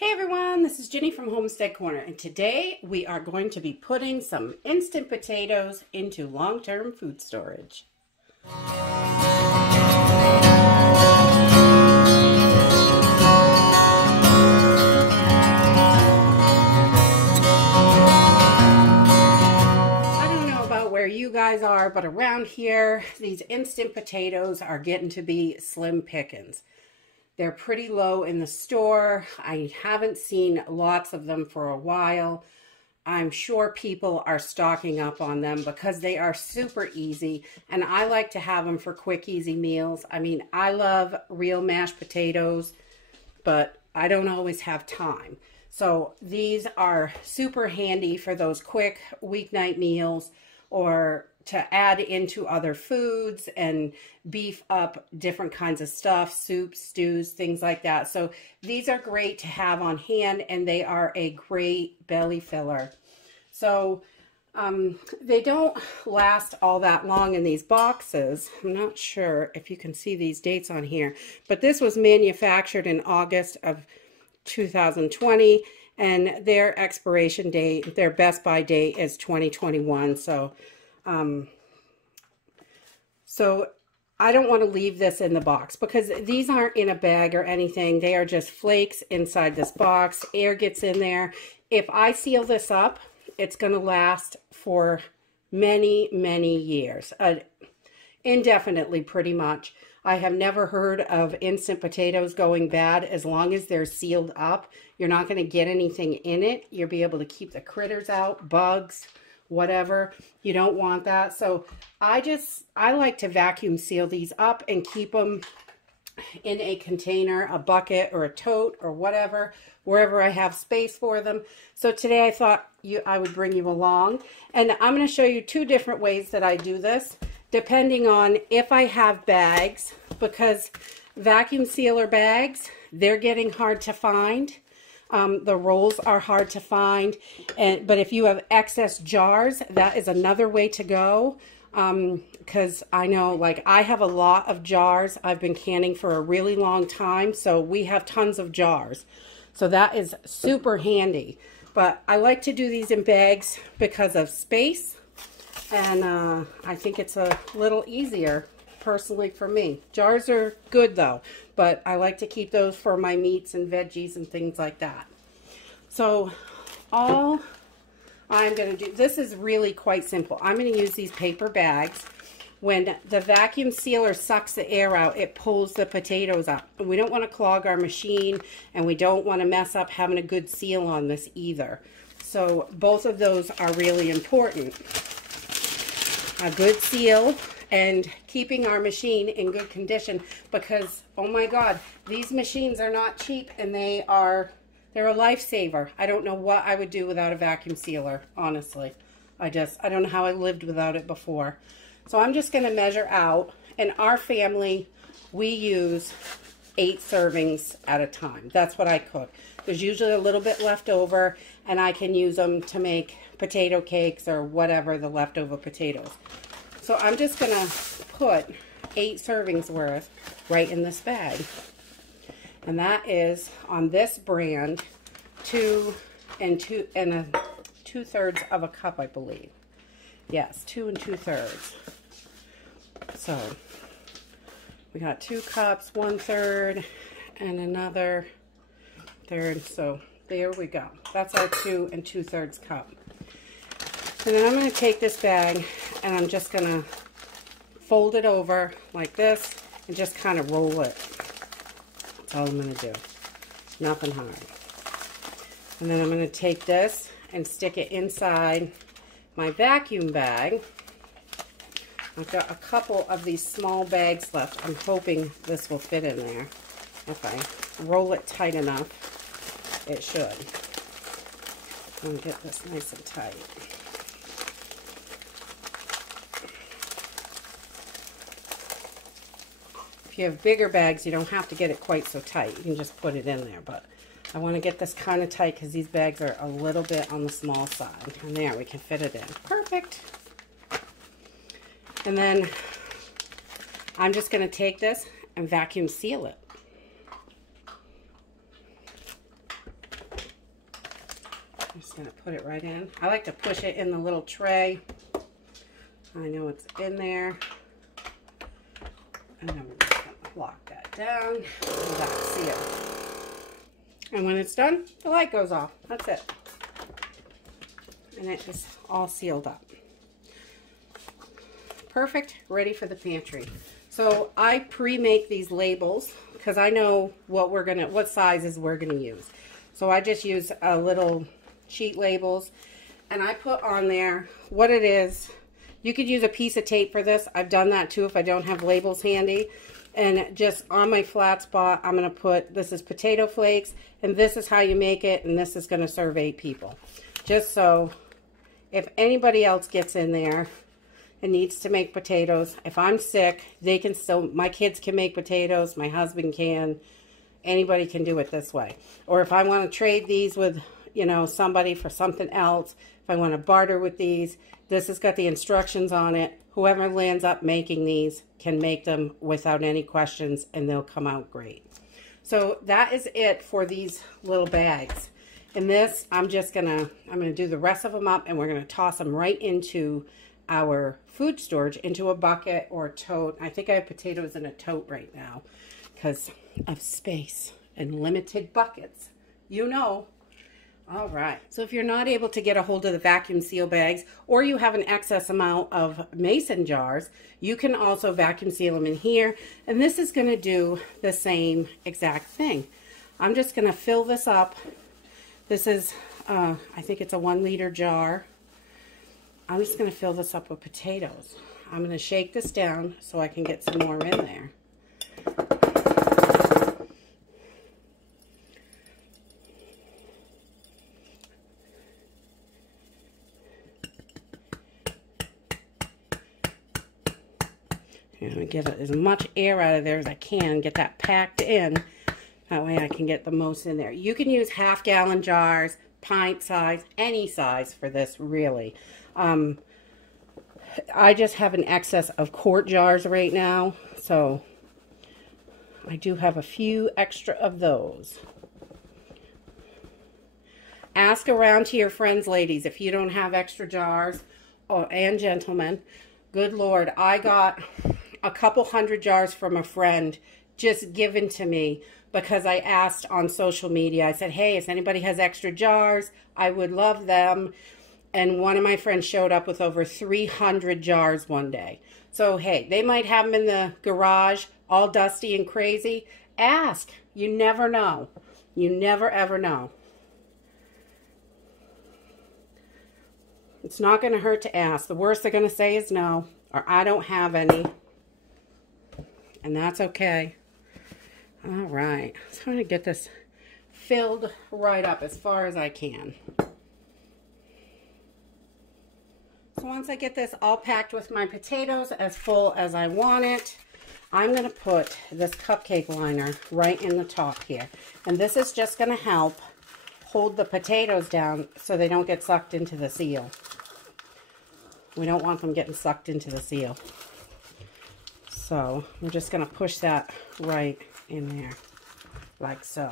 Hey everyone, this is Jenny from Homestead Corner, and today we are going to be putting some instant potatoes into long-term food storage. I don't know about where you guys are, but around here, these instant potatoes are getting to be slim pickings. They're pretty low in the store. I haven't seen lots of them for a while. I'm sure people are stocking up on them because they are super easy, and I like to have them for quick, easy meals. I mean, I love real mashed potatoes, but I don't always have time. So these are super handy for those quick weeknight meals or to add into other foods and beef up different kinds of stuff, soups, stews, things like that. So these are great to have on hand, and they are a great belly filler. So they don't last all that long in these boxes. I'm not sure if you can see these dates on here, but this was manufactured in August of 2020, and their expiration date, their best by date is 2021. So I don't want to leave this in the box because these aren't in a bag or anything. They are just flakes inside this box. Air gets in there. If I seal this up, it's going to last for many, many years, indefinitely pretty much. I have never heard of instant potatoes going bad as long as they're sealed up. You're not going to get anything in it. You'll be able to keep the critters out, bugs, whatever. You don't want that. So I like to vacuum seal these up and keep them in a container, a bucket, or a tote, or whatever, wherever I have space for them. So today I thought I would bring you along, and I'm going to show you two different ways that I do this, depending on if I have bags, because vacuum sealer bags, they're getting hard to find. The rolls are hard to find, but if you have excess jars, that is another way to go. Because I know, like, I have a lot of jars. I've been canning for a really long time, so we have tons of jars. So that is super handy. But I like to do these in bags because of space, and I think it's a little easier personally for me. Jars are good though, but I like to keep those for my meats and veggies and things like that. So all I'm going to do, this is really quite simple. I'm going to use these paper bags. When the vacuum sealer sucks the air out, it pulls the potatoes up. And we don't want to clog our machine, and we don't want to mess up having a good seal on this either. So both of those are really important. A good seal and keeping our machine in good condition, because, oh my God, these machines are not cheap, and they're a lifesaver. I don't know what I would do without a vacuum sealer, honestly. I don't know how I lived without it before. So I'm just going to measure out. In our family, we use 8 servings at a time. That's what I cook. There's usually a little bit left over, and I can use them to make potato cakes or whatever, the leftover potatoes. So I'm just going to put 8 servings worth right in this bag. And that is, on this brand, 2 2/3 of a cup, I believe. Yes, 2 2/3. So we got 2 cups, 1/3, and another third. So there we go. That's our 2 2/3 cup. And then I'm going to take this bag, and I'm just going to fold it over like this and just kind of roll it. That's all I'm going to do. Nothing hard. And then I'm going to take this and stick it inside my vacuum bag. I've got a couple of these small bags left. I'm hoping this will fit in there. If I roll it tight enough, it should. I'm going to get this nice and tight. If you have bigger bags, you don't have to get it quite so tight. You can just put it in there, but I want to get this kind of tight because these bags are a little bit on the small side. And there, we can fit it in. Perfect. And then I'm just going to take this and vacuum seal it. going to put it right in. I like to push it in the little tray. I know it's in there. And then we're just going to lock that down and that seal. And when it's done, the light goes off. That's it. And it is all sealed up. Perfect, ready for the pantry. So I pre-make these labels because I know what sizes we're gonna use. So I just use a little sheet labels, and I put on there what it is. You could use a piece of tape for this. I've done that too if I don't have labels handy. And just on my flat spot, I'm going to put, this is potato flakes, and this is how you make it, and this is going to serve 8 people. Just so if anybody else gets in there and needs to make potatoes, if I'm sick, they can still, my kids can make potatoes, my husband can, anybody can do it this way. Or if I want to trade these with, you know, somebody for something else, if I want to barter with these, this has got the instructions on it. Whoever lands up making these can make them without any questions, and they'll come out great. So that is it for these little bags. And this, I'm gonna do the rest of them up, and we're gonna toss them right into our food storage, into a bucket or a tote. I think I have potatoes in a tote right now because of space and limited buckets. You know. All right, so if you're not able to get a hold of the vacuum seal bags, or you have an excess amount of mason jars, you can also vacuum seal them in here. And this is going to do the same exact thing. I'm just going to fill this up. This is, I think it's a 1 liter jar. I'm just going to fill this up with potatoes. I'm going to shake this down so I can get some more in there. Get as much air out of there as I can, get that packed in. That way I can get the most in there. You can use half-gallon jars, pint size, any size for this, really. I just have an excess of quart jars right now, so I do have a few extra of those. Ask around to your friends, ladies, if you don't have extra jars, and gentlemen. Good Lord, I got a couple hundred jars from a friend just given to me because I asked on social media. I said, hey, if anybody has extra jars, I would love them. And one of my friends showed up with over 300 jars one day. So, hey, they might have them in the garage, all dusty and crazy. Ask. You never know. You never, ever know. It's not going to hurt to ask. The worst they're going to say is no, or I don't have any. And that's okay. All right. So I'm going to get this filled right up as far as I can. So once I get this all packed with my potatoes as full as I want it, I'm going to put this cupcake liner right in the top here. And this is just going to help hold the potatoes down so they don't get sucked into the seal. We don't want them getting sucked into the seal. So I'm just going to push that right in there, like so.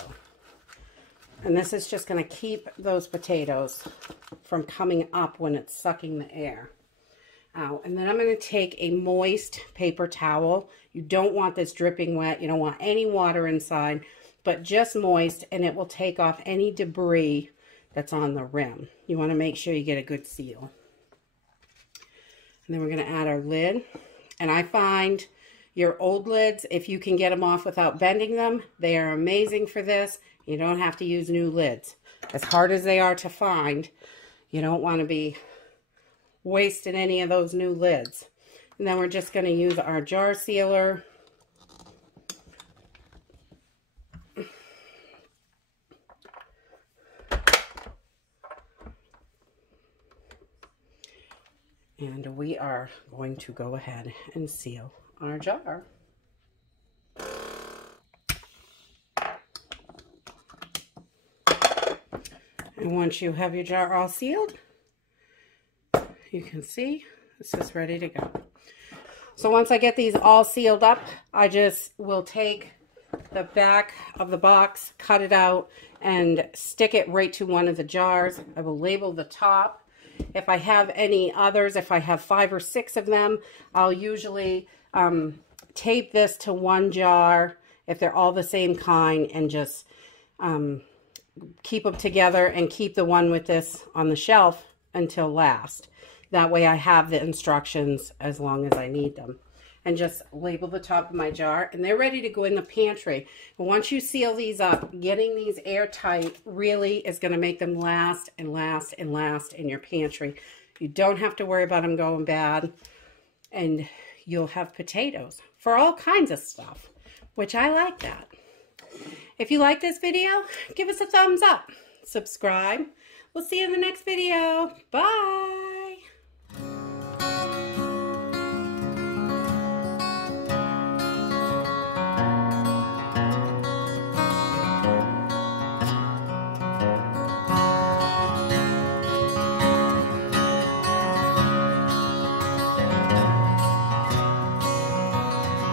And this is just going to keep those potatoes from coming up when it's sucking the air out. And then I'm going to take a moist paper towel. You don't want this dripping wet. You don't want any water inside, but just moist, and it will take off any debris that's on the rim. You want to make sure you get a good seal. And then we're going to add our lid. And I find your old lids, if you can get them off without bending them, they are amazing for this. You don't have to use new lids. As hard as they are to find, you don't want to be wasting any of those new lids. And then we're just going to use our jar sealer. And we are going to go ahead and seal our jar. And once you have your jar all sealed, you can see this is ready to go. So once I get these all sealed up, I just will take the back of the box, cut it out, and stick it right to one of the jars. I will label the top. If I have any others, if I have 5 or 6 of them, I'll usually tape this to one jar if they're all the same kind, and just keep them together and keep the one with this on the shelf until last. That way I have the instructions as long as I need them. And just label the top of my jar, and they're ready to go in the pantry. And once you seal these up, getting these airtight really is going to make them last and last and last in your pantry. You don't have to worry about them going bad, and you'll have potatoes for all kinds of stuff, which I like that. If you like this video, give us a thumbs up. Subscribe. We'll see you in the next video. Bye.